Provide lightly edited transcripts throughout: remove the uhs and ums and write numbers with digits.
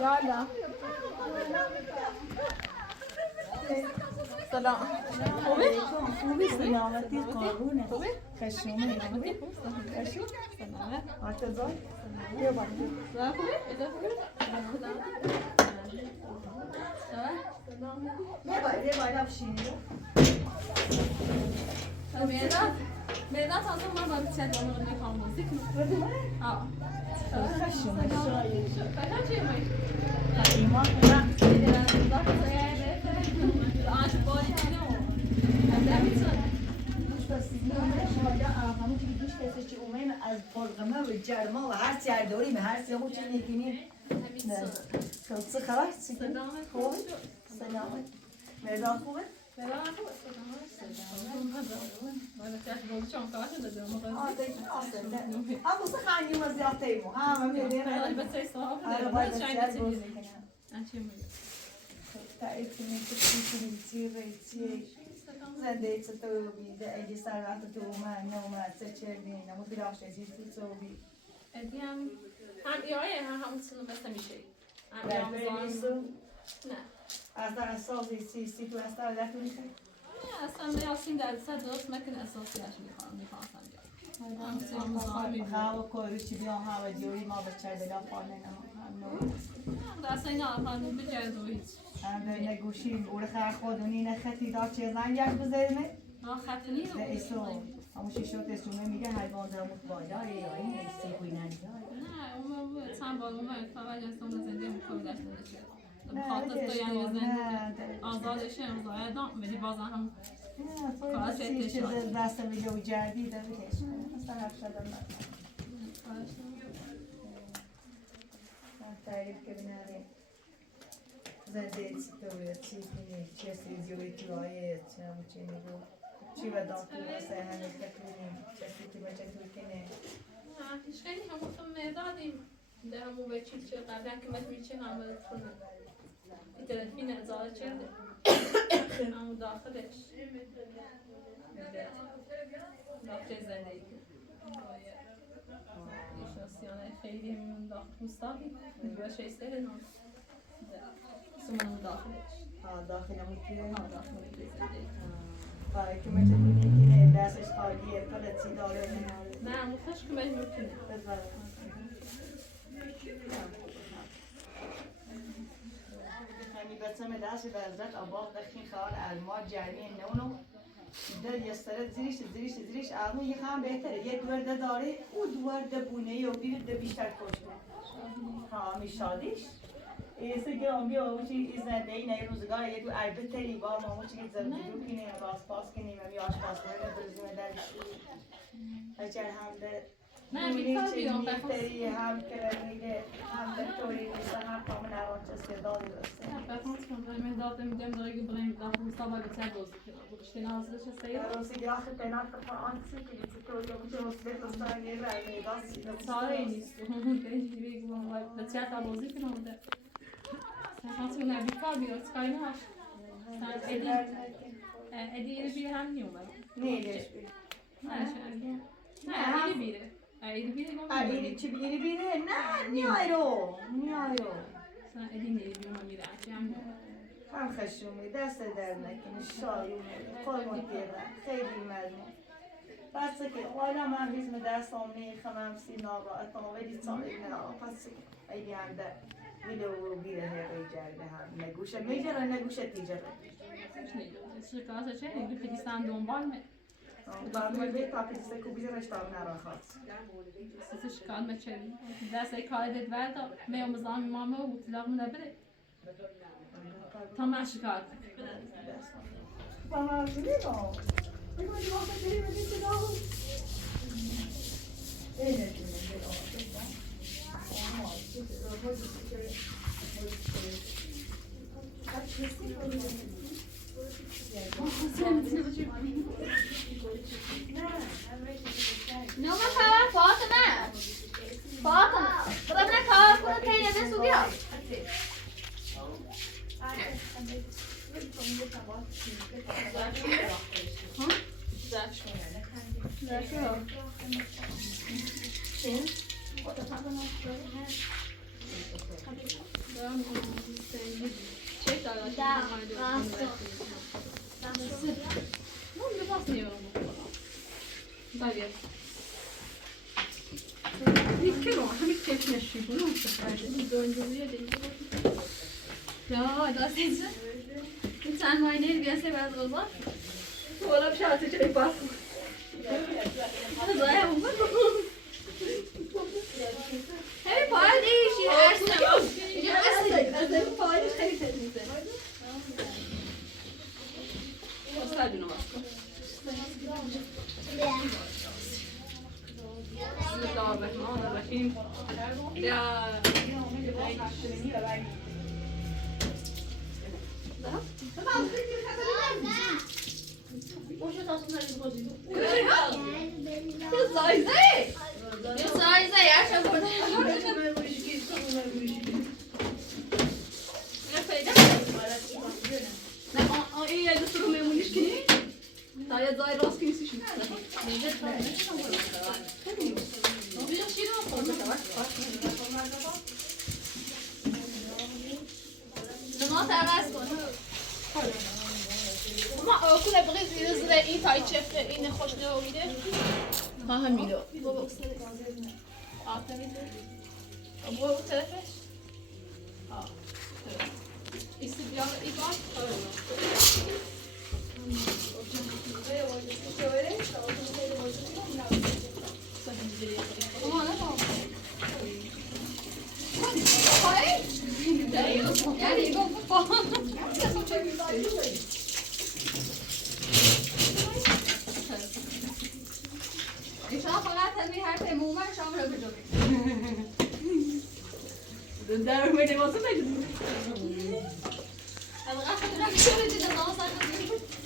یالا سلام خوبی؟ خوبی سلامتی قارونه خوبی؟ خشومه خوبی؟ خشوم؟ سلامه آتزای؟ بیا باید سلام خوبی؟ بیا باید افشینی مرداد تازه من باید چند دانه میخوام موزیک آه خشومه شایی کجا چیه مایی؟ ایمان آنش باری کنه همون که دوش کسی که اومیم از پرغمه و جرما و هر چی داریم هر چی همون چی نکنیم چه خبر؟ خوبه؟ سلامت مردان خوبه؟ هم بسه خنگیم از زیاد تیمو هم تعریف کنیم که چی ریچی زنده چطور بیده اگه سر وقت تو اومد نومد چه چردین نمو بیراش ازی تو بی هم ایای هم سنو مثل میشه نه از در اساس سی تو از در دفت میشه؟ نه اصلا نیاسیم در درست مکن اساسیش میخوام هوا کوروچی بیام هوا دیوری ما بچه دلا خانه نمو اصلا اینا خانم بجرد و هیچ به نگوشیم اور خیر خودونی نخطی دار چه زنگش بزرمه؟ خطی نیست ده ایسو همون شیشوت اسومه میگه حیوان درموت بالا یا این ایسی کوی ننجای نه اون چند بار اون فقط جنسون زنده مکمل داشته نشه بخاطر تو یعنی زنده آزادشه امضای دام ولی بازم هم کار چیزی دست ویدیو جدید داره کش مثلا حرف شدم تعریف کنیم زنده چی کنی چه سیزیوی توی چه میگو چی و داخل واسه همه کنیم چه سیتی بچه توی کنه هیچ خیلی هم گفتم مدادیم ده همون به چیز چه قبلا که مثل چه هم کنه تلفین ازاله چرده همون داخلش داخل زندگی ایشناسیانه خیلی داخل مستقی و شیء سر نام سومن داخلش داخل میتونه داخل زندگی برای که مثل میگه دستش خالیه پلتی داره نه مفتش که مجموع کنه همی بچم دست به حضرت آباد دخین خوال علما جمعی نونو در یستره زیرش علمو یه خواهم بهتره یه دورده داره او دورده بونه و بیرده بیشتر کشته همی شادیش ایسه گرام بیا آموچی زنده این ای روزگار یه دو البته لیبا آموچی که زندگی کنیم راست پاس کنیم همی آشپاس کنیم برزیم در اجر هم ده نه بیکار بیام میتری هم کرمیده هم دکتوری نیست هم کام نوان چسته داده دسته بخونت کنم مهداد میدم داره بریم داخل مصطفی بتر دوزی کنم بودشتی نازلش سیر روزی گیاه پنات قرآن چیزی که چطوری اونجا مسئله دستان یه رای میداد ساره نیست اون دنجی بگم بچه تا دوزی کنم بوده سنتی نه بیکار بیام کاری نهاش ادی بی هم نیومد نیدش بی نه ادی بیره ادی بیره ادی چی بیره نه نیایرو سن ادی نیرو میره هم خشومی دست در نکنه شایونه قربان دیرم خیلی ممنون پس که حالا من ریزم دستم میخمم سینا با اتاولی چاله نه پس ایدی هم در ویدیو بیره هی جرده هم نگوشه میجره نگوشه تیجره شکایت چه اینکه پیستان دنبال می برای به تا پیسته کو بیزه رشتام نراخات سه شکایت میچری دست ای کار دید ورد میام زمان مامه و طلاق منبره تمام شکایت تمام شدیم بگو دیگه وقت داری بدی صداو اینه No ma kava Fatima. Bırak ne kava bunu kendine su diyor. دارم چه دارم من لباس نیارم بخورم باید میکنم همین کیف نشیبونم دونجویه دیگه یا دست اینجا این چند ماه نیل بیاسته باید غذا ولا بشاته چلی باس غذای همون بکنم همین پایل ایشی اصلا پایلش خیلی تدمیزه استاد اینو باز کن بسم الله الرحمن الرحیم باشه تاسم داریم بازی دو یه زایزه هر شب برده نه پیدا نه این یه دست رو میمونیش کنی تا یه زای راست کنی سیشون بیشتر چی رو خورده نما ترس کن ما کنه بغیر زیر این تای چفت این خوش نمیده ها همیدو بابا اصلا آفه میده ابو طرفش ها استدیار ایبان شما فقط تنبیه هر تیم اومد شما رو بجوری در اومده واسه بجوری از قصد را بجوری دیده ناسا کنید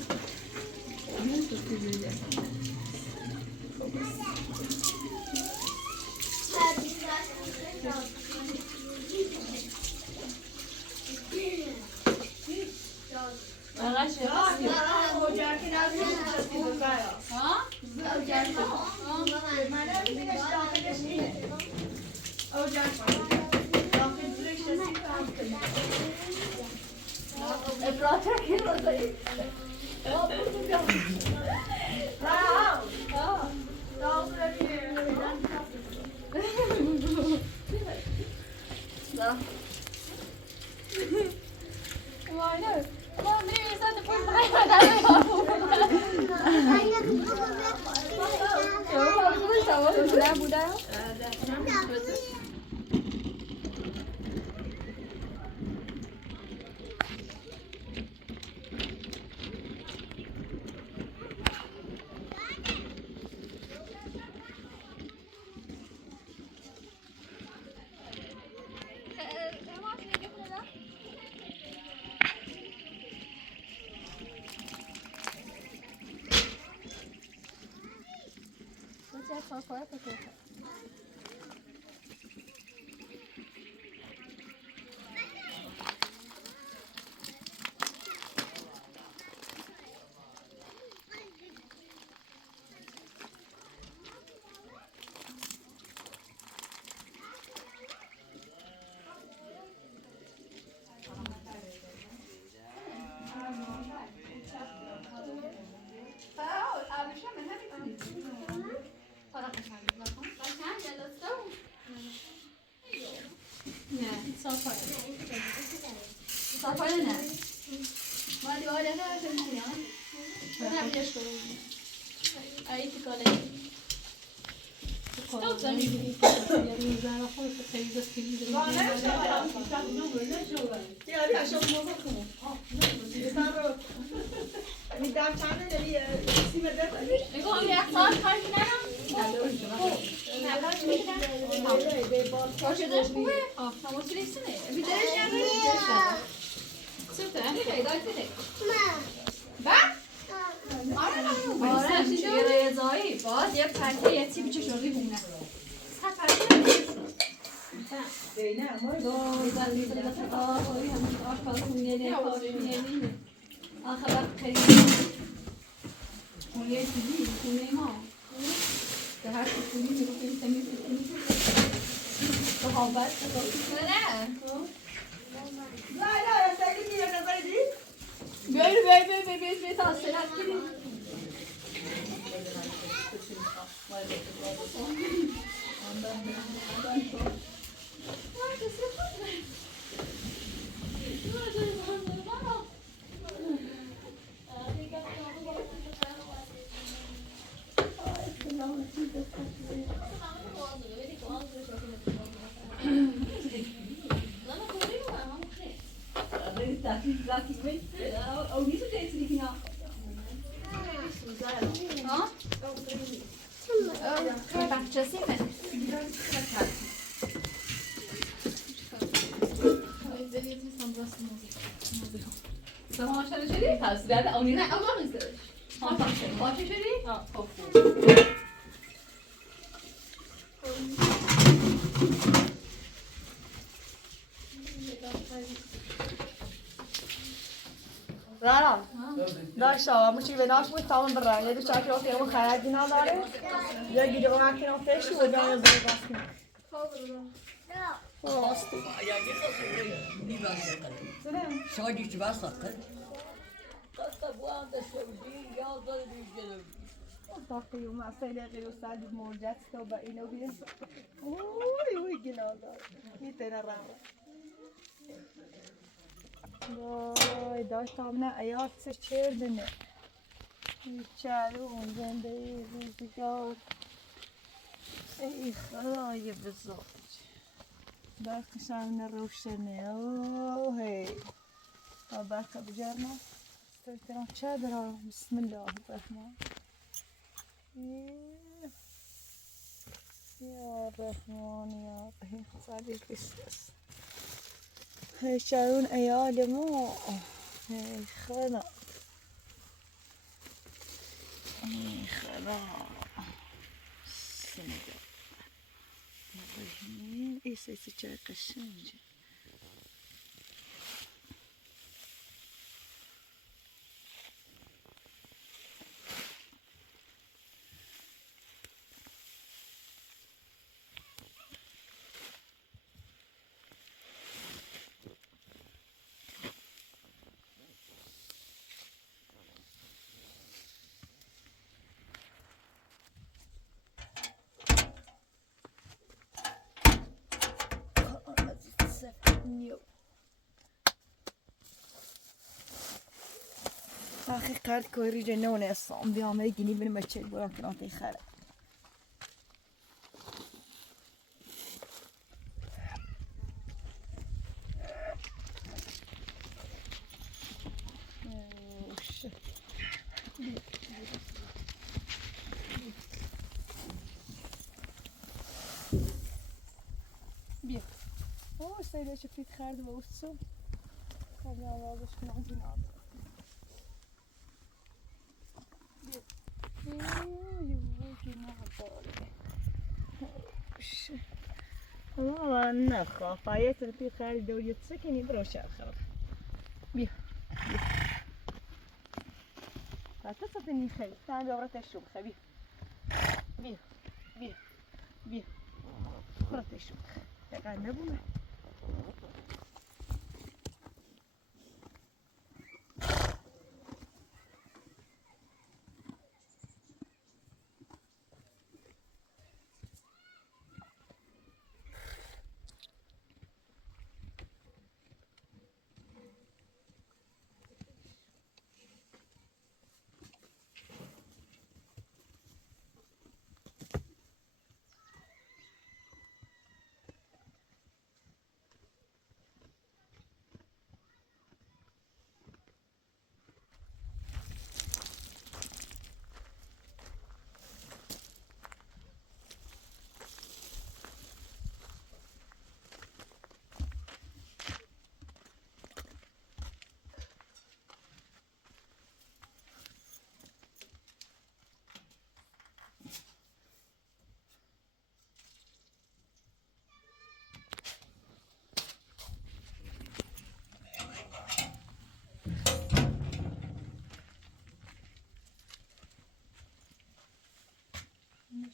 صافای نه ما دیواره نه شنیدم نه بیاش کنیم ایتی کاله تو زمین یعنی زن خود خیلی دست کلیده یاری عشان موضوع کنم میدم چند داری سیم بفرش نگو هم یک ساعت کاری کنم باشه داشت خوبه همون سلیکسه نه بیدرش یعنی سوپر خیلی دایتی نه آره چیه رضایی باز یه پرکه یه تی بیچه شدی بونه پرکه بینه ما زنی بلد آقایی همون آشپاز کنیه آخه وقت خیلی اون یه چیزی خونه ما به هر کنی میگفتیم تمیز کنی محبت نه لا يا سيدي يا كبيري بیا تا سرت کنیم او niet zo deze die vanaf. ها؟ بچه‌سی من. تمام شده شدی؟ پس بعد اونی نه اون نیست. ها تمام شدی؟ ها خوب. رانا داشت مشي بناش مو تمام برا يدو شاكي اوكي مو خيال دينا داره يا جدي ما كانوا فيش وبان يزري باسكن شادی چه بس خواهد باقي يوم عسيلة غير وسعد بموجات توبا إنه بينس وي جنازة ميتين الرابع وای داشت همه ایات سر چردنه بیچارون زنده روزگار ای خدای بزرگ برقشان روشنه اوه برقه بجرنا استيقظنا شادرة بسم الله الرحمن يا الرحمن يا رحيم صادق بس هيشارون عيالي مو هي خلا هي خلا سنجا الرحيم إيسا تشاي قشنجة آخی قرد کوری جنونه اصلا بیامه گینی بین بچه برام کنم تی خره بیا اوه سیده شفید خرد با اوستو خرد آوازش کنم جناب والله نخاف عيت في خالد دولة سكني بروش آخر بيه لا تصدقني خلي تعال دورة الشوب خبيه بيه بيه بيه دورة الشوب تعال نبوه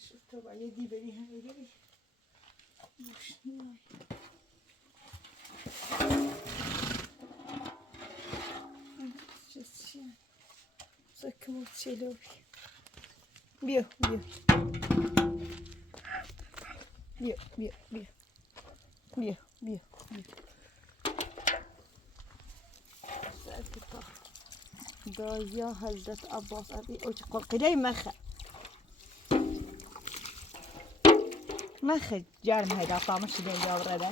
شفت طبعا يدي بني هاي بیا بیا بیا بیا بیا بیا بیا دایا حضرت عباس ابی اوج قلقله مخ جرم هيدا طعمش اللي جاورده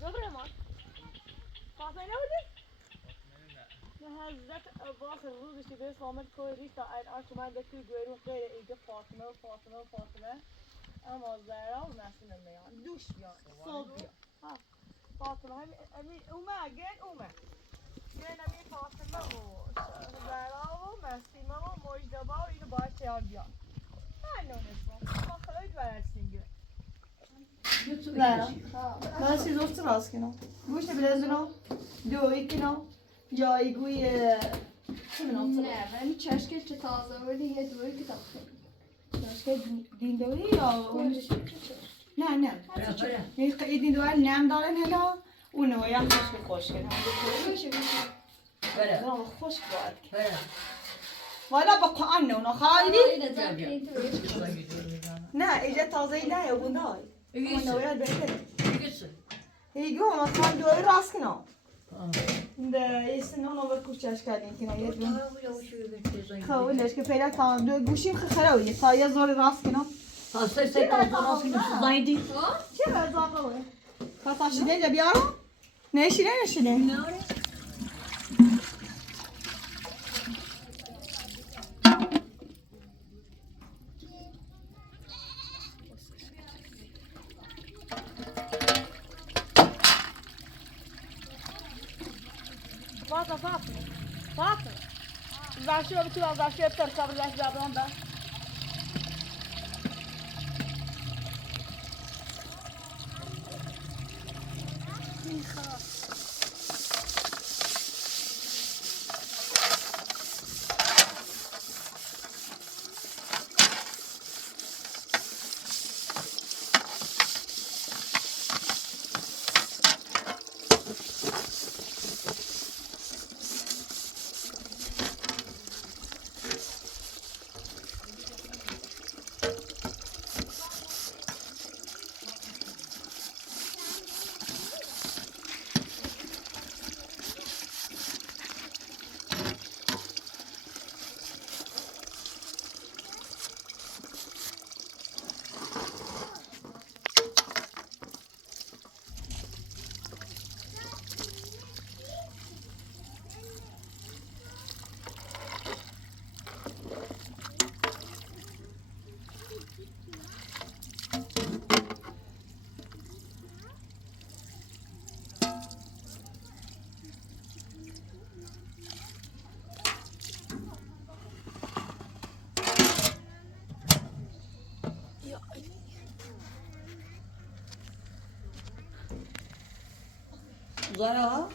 Добре, ма. Fatma نبودی؟ نه حضرت عباس روزش که به اسلامت کوی ریخت این آرک من دکتر گویرو غیر ایگه فاطمه و فاطمه و فاطمه اما زهرا و نسل میان دوش بیان صبح بیان فاطمه همین اومه گن اومه گن همین فاطمه و زهرا و مسیمه و مجدبا و اینو باید تیار بیان من نونستم ما خلای دوررسینگه لا ما سي زوج راس كنا وش بلازنا دوي كنا جاي قوي نه ولی چشکش چه تازه ولی یه دوی کتاب دين دوي يا لا لا دين دوي نعم دارن هلا ونويا خوش كنا خوش بارك ولا بقى عنه ونخالدي لا اجا تازه لا يا بنداي ونويا بهتر هيجو ما كان دوي راس كنا ده يسنون over کوچش کردیم که نه یه خواهیش که پیدا کنم دو گوشیم خراویه تا یه زور راست کنم چه رزاقه باید تا شیده بیارم؟ نه شیده نشیده Fatma. Zašio bi čuvala zašio je pter kabel zašio da onda. زهرا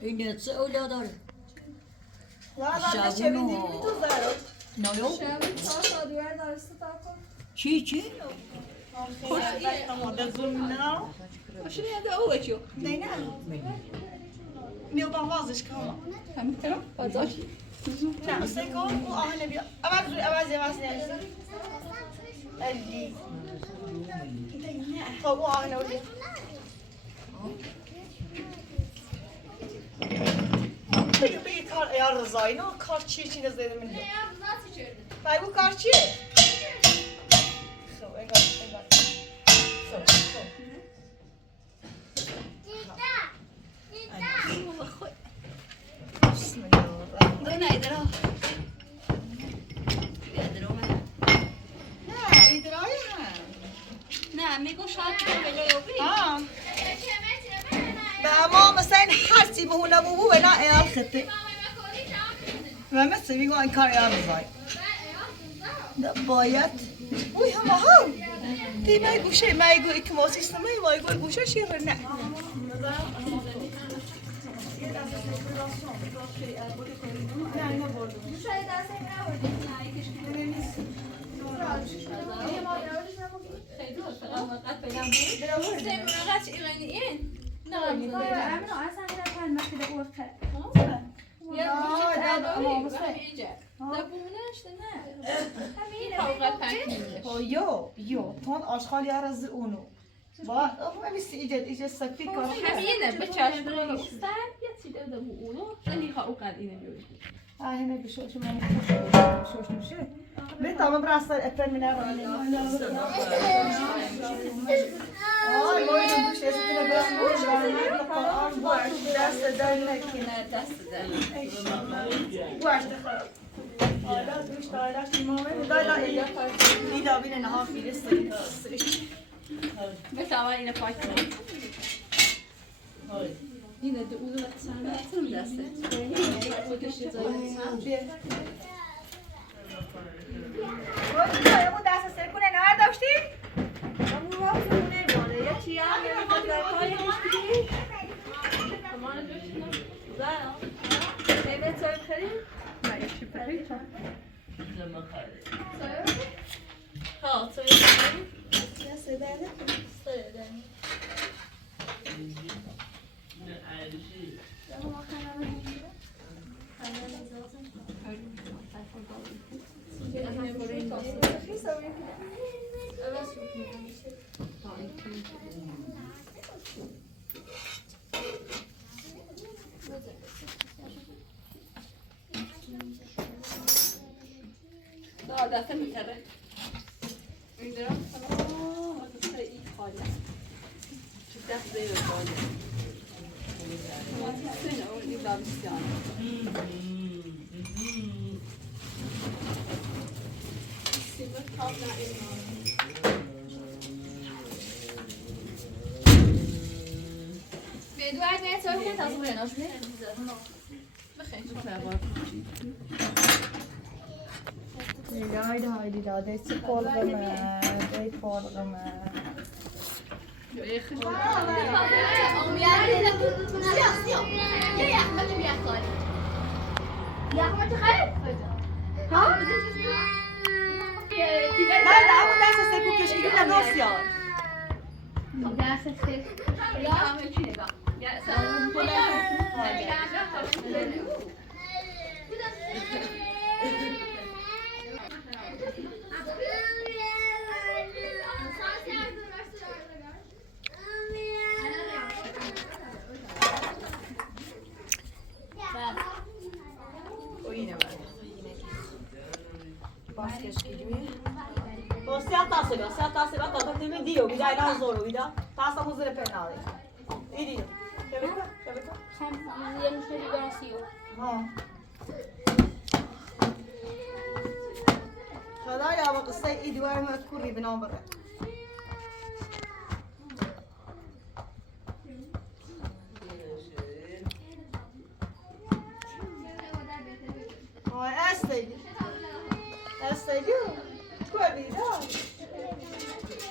این چه اولاد داره؟ لا لا شبیه تو زارو نه شبیه تا دور درست تا کن چی؟ خوش ده زوم نه خوش نیاده اوه چیو نه نه میو با وازش کنم همین طرف بازاش نه اصلا کن او آهنه بیا عوض علی خب او آهنه بیا بگی کار ایار رضایی نه کار چی نزده من بگو کار چیه خب انگار خب بسم الله دو نیدرا نه ایدرای هم نه میگو شاید که بلیوبی آه به ما مثلا هر چی بهونه بو بنا ایال خطه و مثل میگو این کار ایال رضایی باید اوی هم آها دی مای گوشه مای گو اکما سیستمه مای گو گوشه شیر نه نه بردم خیلی فقط پیدا بود سه مناقش ایرانی این نه امنو اصلا نفهم مثل اول یا گوشت اداری اینجا دبونش نه همین فوقت تکمیلش یو تون آشغال یار از اونو با همیشه ایجاد سفی کار همینه به چشم رو استر یه چیزی دبو اونو خیلی ها اوقات اینه بیوش هنا بشوش ما بشوش نشه بتمام براس اپر من راني ما يدوش يستنا بس مش القرآن واش دست دلنا کنار دست دل واش دخل لا دوش طالعت ما لا إذا بينا نهار في لسه بس اول اینو پاک کنم اینه دو اونو بسنم دسته خودش چیزایی اون دست سر کنه نهار داشتی؟ اون وقت اونه باله یه چی هم میخواد در کاری هستی؟ کمان دوشتنم زنم سیمه توی خرید؟ نه یه چی پرید ها توی خرید؟ یا سدانه سدانه دسته میتره میدونم دسته ای خاله دسته ای خاله سنه اون این دابستان سیبر کام نه ایمان بدو اگه توی خود از اون بناش نه بخیر هایدی داده چه کلغمه دی کلغمه لا اون دست سکو کشیدی نمی‌سی Se atasse la tata te vedio, mi dai non solo, mi dà. Passa musere penale. Vedi. Che vedo? Che vedo? Ha. خدا یا با قصه ای دوار ما کوری بنام بره استیدیو کوی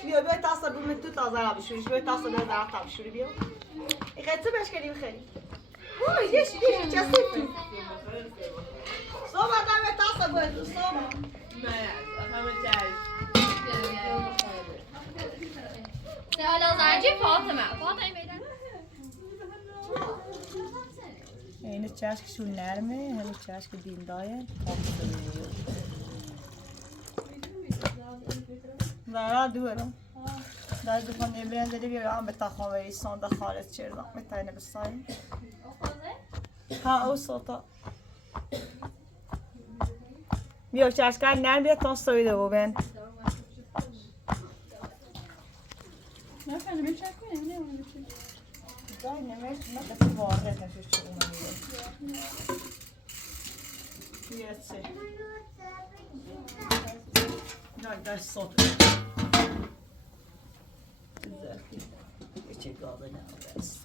بیا بیا تاسا بوم تو تازه را بشوری بیا تاسا بیا در تا بشوری بیا خیلی تو بهش کردیم خیلی وای دیش چه تو صبح دم تاسا بود صبح نه همه چیز بگی فاطمه میدن اینه چشکشون نرمه همه چشک دیندایه زارا دوره در دفعه نبرن داری بیارم به تخمه سانده خالص چردم میتونه بسایی ها او سوتا بیا چشکر نرم بیا تا سویده ببین نفهمم چه کنم نمیدونم دای نمیش ما کسی وارد نشوش چه اونم بیا چه دای سوتا چه گاده نه بس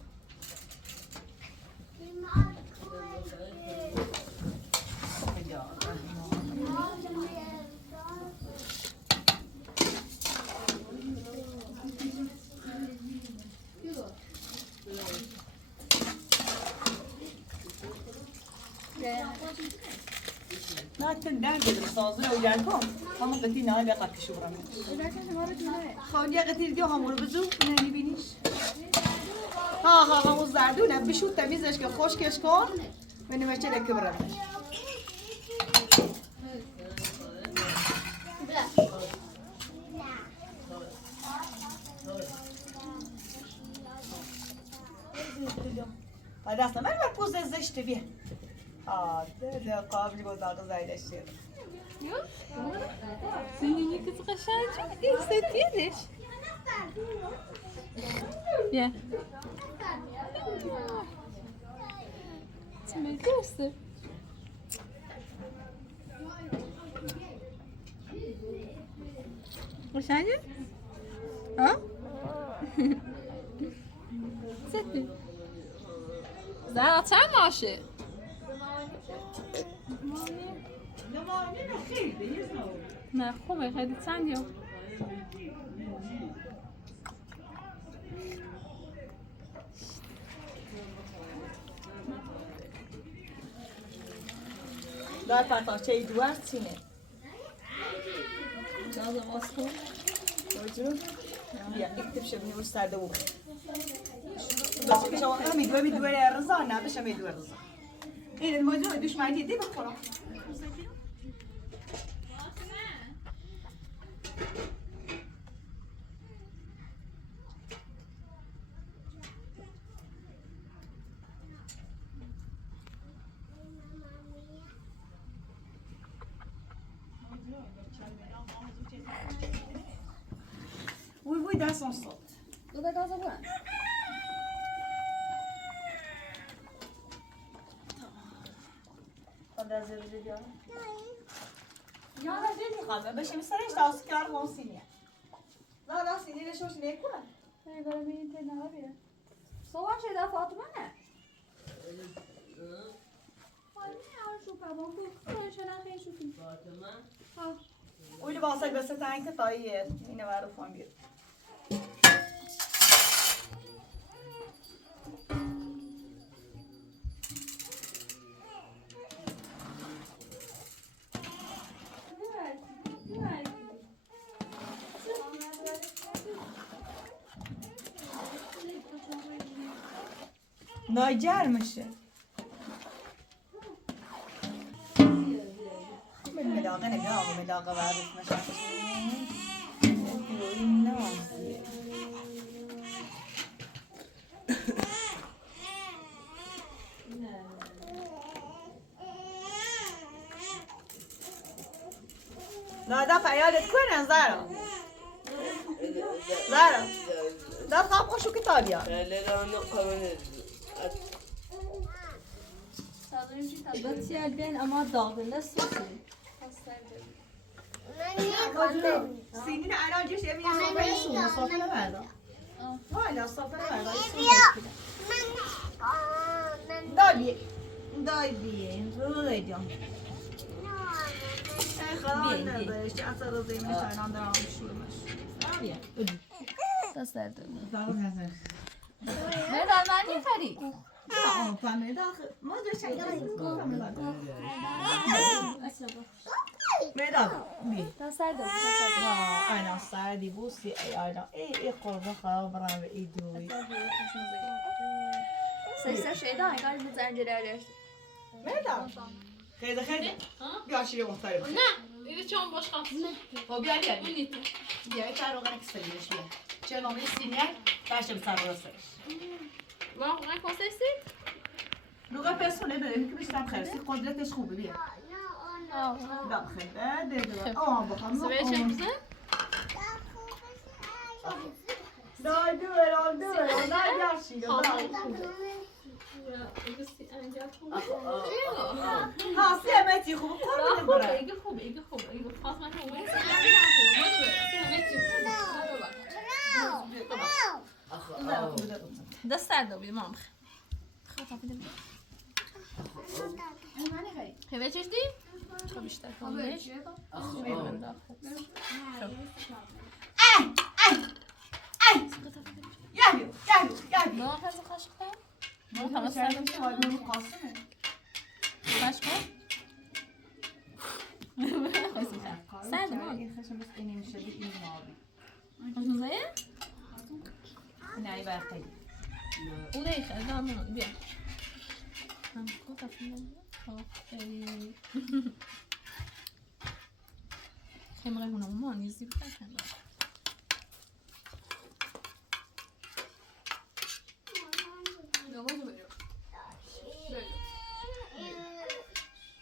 نه تن درد سازه و جرکم همون قطعی نه بیا قطعی شو برم خواهی قطعی دیو همون رو بزو نمیبینیش ها همون زردونه بشو تمیزش که خشکش کن و نمیشه لکه برم دست من پوزه زشت بیا ده قابلی با داغ زایده شد زندگی kız قشنگ istediğiniz. Ya. Sen göster. قشنگ؟ ها؟ ستی. زن چند ماشه؟ نه خوبه خیلی چندی هم دار پرتاچه دوار چینه جاز باز کن بجو بیا اکتب شب نیوز سرده بود بس که شما همین دوار رضا نه بشه می دوار رضا این الموضوع دوش مایدی دی بخورم Oui, dans son sort. دو به گازه برن خدا زبده بیارم یا نه جدی خواهد بشه سرش تاسو کار خونسینیه نه نه سینی نشوش نیکن ای برای این تنها بیه صبح شده فاطمه نه شو پابون کو چرا خیلی شوکی فاطمه اولی باسه بسه تنگ که تاییه اینه برای فان بیار ناجر میشه ملاقه نگاه ملاقه وارد میشه این نازیه نادا فریادت کنن زارا زارا داد خواب خوشو کتابی ها بچی البین اما داغله سوسی سینین الان جوش یه صافه سونه صافه نبرده والا صافه نبرده دای بیه روی جان خدا نداشت اصلا روزی میشنم دارم شورمش دست درد داغ نزد مردان من نیفری فهمیده ما دوش چند میدم بی تا سر دو انا سعدي بوسي انا اي قربه خبرم ای دوی سیسا شیدا اینقدر بود زنجیره میدم خیلی بیا شیره محترم نه دیگه چون باش خواست خب بیا بیا اون نیست بیا این تر روغن کسلیش بیا چه نامه سینیک باشه به سر راسته واقعا کاسستید؟ روغن پسونه بره که بیشتر خرسی قدرتش خوبه بیا داخل ده آه بخوام زبه چه میزه؟ دای دوه دای جاشی ها سیمتی خوب کار خوبه بره ایگه خوبه ایگه خواست من خوبه دست سر دو بیده مام خیلی چیز دیم؟ خب بیشتر کنیش یابیو نه هزا خشک کنم؟ من خلاص سردم که باید نمو قاسمه خشک کن؟ سرد ما این خشم بس اینی میشه بی این نابی از موزه؟ نه ای برقی اون ایخه دامون بیا هم کتا فیلم خیلی خیمره هونه ما نیزی بکنم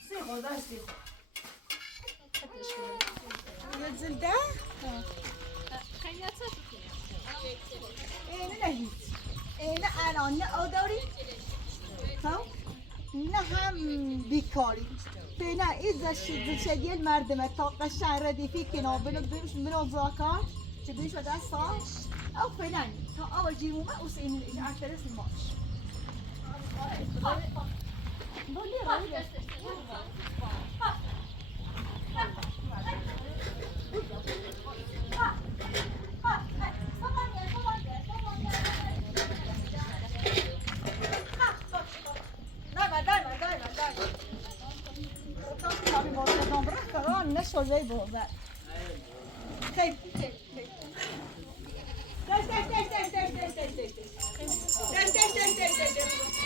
سی خدا سی زلده؟ خیلی اینه نه هیچ اینه الان نه او داری؟ ها؟ نه هم بیکاری بنا ایزا شدیل مردمه تا قشنگ ردیفی کنه بلو بیش منو زاکار چه بیش و دست او فعلا تا اول جیرومه اوس این اکترس ماش نشوي بوزة خير خير داش داش داش داش داش داش داش داش داش داش داش داش داش داش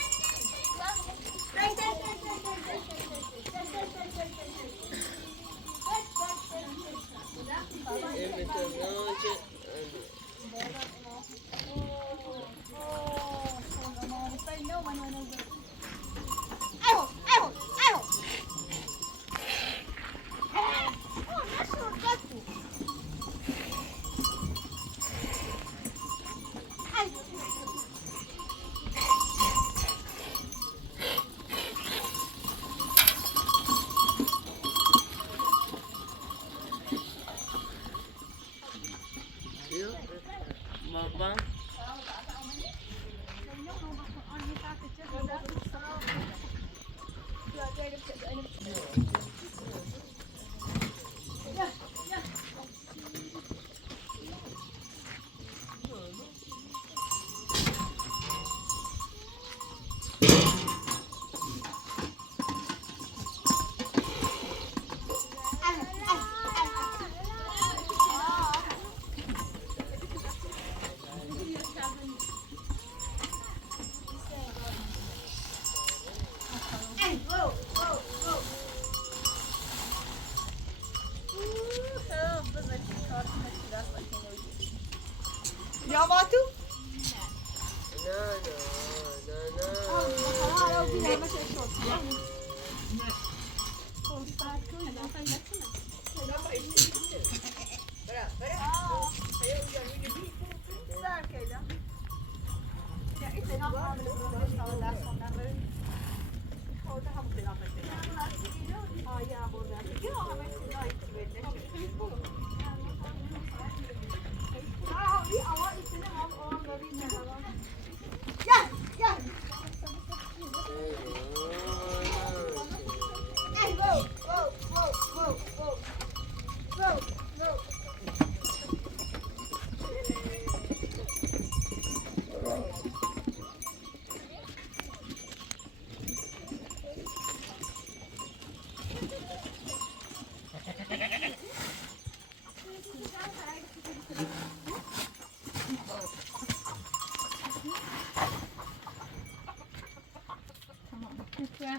Baba. يا ماتو No, no. خلاص بينا ماشي شوط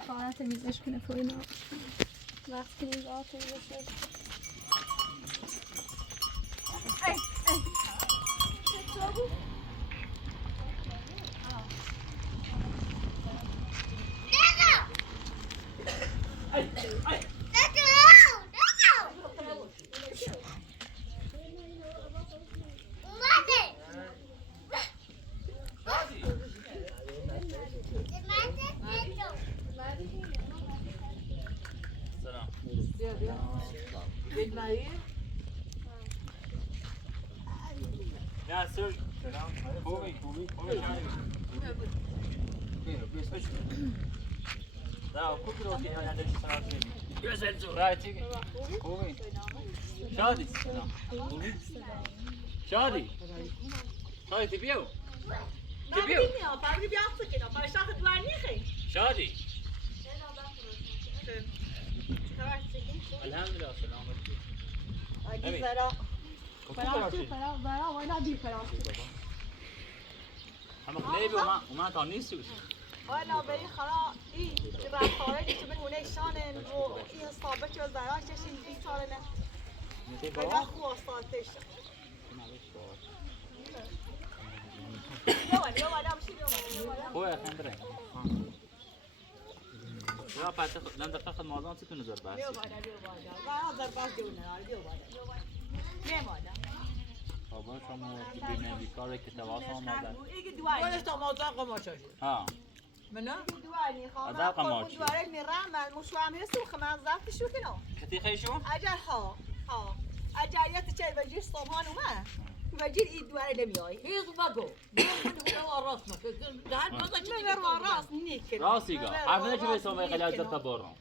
خواهر تمیزش کنه فوری نباشه وقتی که نگاه تمیزش Ja, sir. خوبی. لا كل روتي انا عندك سلام رايتي خوبي شادي خوبي شادي هاي تبيو شادي الحمد لله سلامتك اگه برا وانا دي فراستی هم قلبي وما تعنيسي وانا بری خلا ای تبع خارجی تو من هونه شانن و ای حسابت و زراش چشین بی سالنه بگه خو استاتش يلا امشي يلا خويا خندري لا بعد لم تاخذ موضوع تكون نزل بس يلا لا ضربات جونا يلا بابا شما ببینید بیکاره که تواصل آمده ولا تماطا قماشش ها منو دواني خلاص هذا قماشي دواني نرمل مش عم يسوق خمان زفت شو كنو ختی خیشو اجل ها اجل چه بجی صبحان اومد بجی این دواني نمیای هیز بگو من راست مکن دهن بزن چی من رو راست نیک راستی گا حرف نشو به سومه خلاص تا برام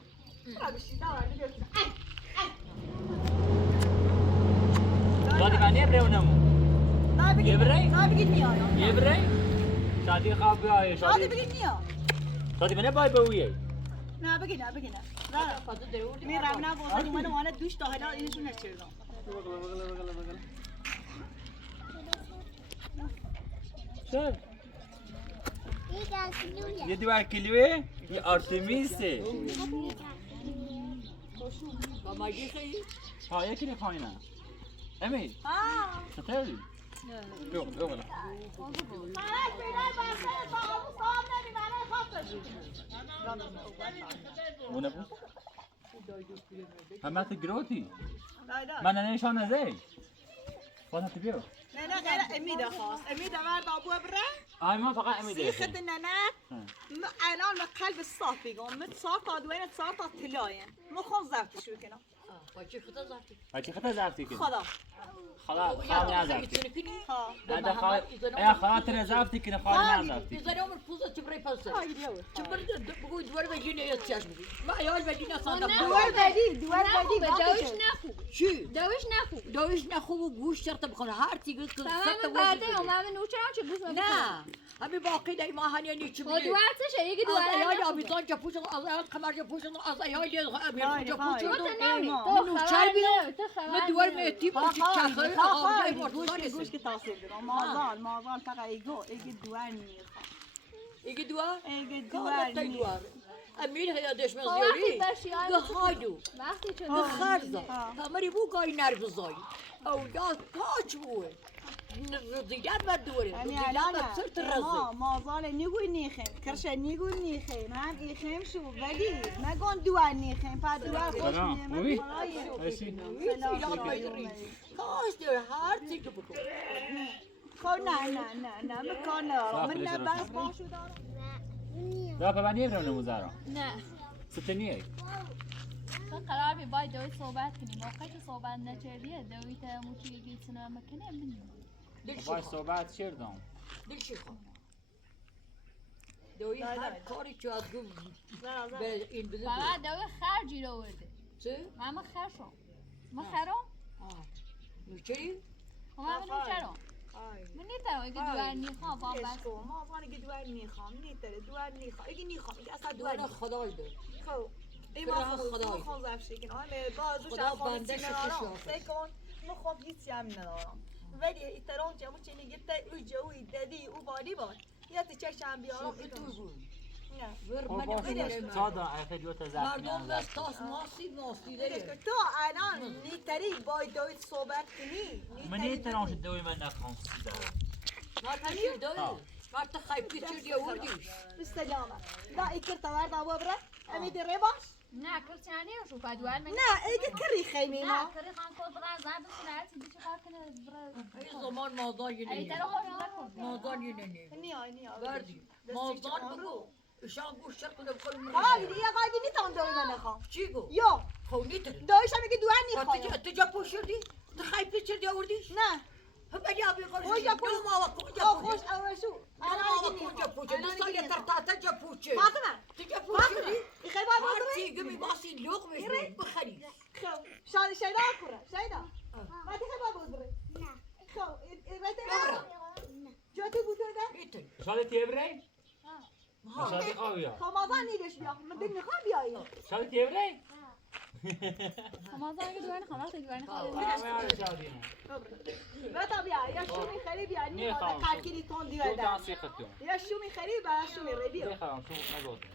دادی کنی برونمو نه بگید میاد یه بری شادی خواب بیای شادی بگید میاد شادی منه بای بویه نه بگید نه میرم نه بازاری من وانا دوش تا حالا اینشو نچردم شد یه دیوار کلیوه یه آرتمیسه با مگی خیلی ها یکی نه خواهی نه امی چطوری؟ بگو بگو اونه بود؟ همه تو گروتی؟ من نشان نزی باید تو بیو نه غیر امیده خواست امیده ورد آبو بره آی من فقط امیده سیخت ننت الان به قلب صاف بگم مت صاف تا دوینت صاف تا تلاین مخون زفت شروع کنم بچه خدا زرتی بچه خطا زفتی کنی خدا خدا نزفتی ها هذا خال يا خاطر زفتي كنا خال ما زفتي بزن عمر پوزا تبری پسر چبر بگوی دوار بگی نه یاد چشم بگی ما یال بگی نه ساده دوار بدی دوش نخو چی دوش نخو دویش نخوب و گوش شرط بخونه هر تیگه که تمام بعده اومد نوچرم چه گوش نه همین باقی دی ما هنی چی خود دوارتشه یکی از ایال دوار آبیزان جا پوشن از ایال قمر جا پوشن از ایال امیر جا پوشن تو چای بیرون تو من دوار میتی با چی چخه آقای گوش که تاثیر دارم مازال فقط ایگو دوار میخوام ایگه دوار دوار دوار امیر هیا دشمن زیاری گهایدو وقتی چه گخرزا هماری بو گای نربزایی او داد کاچ بوه رزیدن و دوره رزیدن و سرت رزی مازال نیگوی نیخیم کرشه نیگوی نیخیم هم ایخیم شو ولی نگون دوار نیخیم پا دوار خوش نیمه کاش دیر هر تیگه بکن خب نه مکان دارم من نه بس باشو دارم لا فبانی برون مزارا نه ستنیه تو قرار بی باید دوی صحبت کنیم موقعی که صحبت نکردیه دوی تا موچی گیتونه مکنه من باید صحبت کردم دلشی خواه دوی هر کاری که از گفت به این بده فقط دوی خر جیر آورده چه؟ من خر شم من خرم نوچری؟ من نوچرم من نیترم اگه دوار نیخوام با بس مازال اگه دوار نیخوام نیتره دوار نیخوام اگه نیخوام اگه اصلا دوار خدای ده خب این برای ما خدای. خود زفشی کنم بازوش خدا افغان بنده چیزی شو ندارم کشو. سیکون مخواب هیچی هم ندارم ولی ایتران چه چنین گفته او جوی دادی او بادی باد یا تو چشم بیارم تو گوی ور خب من باشه بدم سادا اخی جو تا مردم دست تاس ماسی داره تو الان نیتری با دوید صحبت کنی من نیترانش دوی من نخوام سیده ما تشیر داره ما تخیل پیچر دیا وردیش بستجامه لا ایکر توار دا ببره امید رباش نه کرد یعنی شو فدوال من نه ایگه کری خیمی نه ما کری خان خود برای زرد سنتی دیگه کار کنه برای این زمان مازان ای یه ترى خوش نکن مازان یه ننی نیا بردی مازان بگو شان گوش شد کنه بخور حالی دیگه قاعدی نیتام دوی من نخوام چی گو؟ یا خونی تره دویشم میگه دوان نیخوام تجا پوشردی؟ تخیل پیچر دیا وردیش؟ نه هم یا بی خورشی خوش دو ماوا کنجا خوش پوشر اولشو دو ماوا کنجا پوشر دو سالی ترتا تجا پوشر فاطمه تجا پوشری؟ ایخی بابا هرچی گمی باسی لوق میشی بخری خب شایده اکره شایده ما تیخی بابا بره نه خب رایت جاتی بوده ده میتونی شاید تیبره؟ ها شاید خوابیا خب مازن نیدش بیا من دل میخوام بیایی شاید تیبره؟ مازن اگه دوان خواهم وقتی دوان خواهم همه آره شادینه بتا بیا یا شو میخری بیا نی میخوام. خواهد کلکلی تون دیو تو ده دانسی خطون یا شو میخری با شو میره بیا بخوام شو نگوتم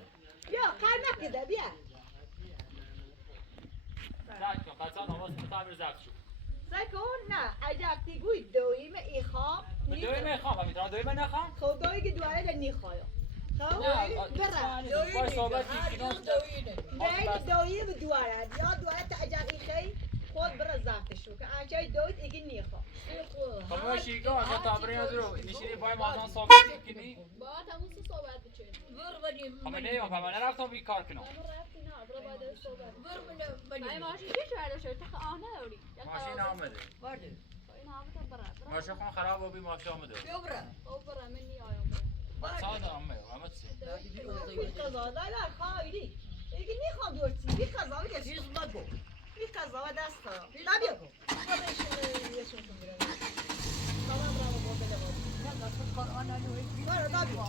بیا کار نکده بیا زد کن قطعا نماز متعمر زد شد سکون نه اگر تیگوی دویم ایخوام دوی میخوام میتونم دوی من نخوام خب دوی که دواره ده نیخوایم خب بره باش صحبت کنم نه دویی به دواره یا دواره تا اگر ایخی خود بره زفتشو که انچای دوید ایگی نیخوام خب شیگا از تابری از رو نشینی پای مازن صحبت کنی با تموس صحبت بچه ور بدیم خب نه من نرفتم بی کار کنم رفتی نه برو باید صحبت ور من بدیم ماشین چی شده شد تا آه نداری ماشین آمده برده این آمده برا ماشین خون خراب و بی ماشین آمده بیا بره او برا من نی آیم ساده آمده همه چی بی قضا دای در خواهیدی ایگی نیخوام دورتی بی قضا بگه چیز مگو بی قضا و دست ها نبیا یشون کن بیرون سلام برام بوده نه قرآن آنوی برو نبیا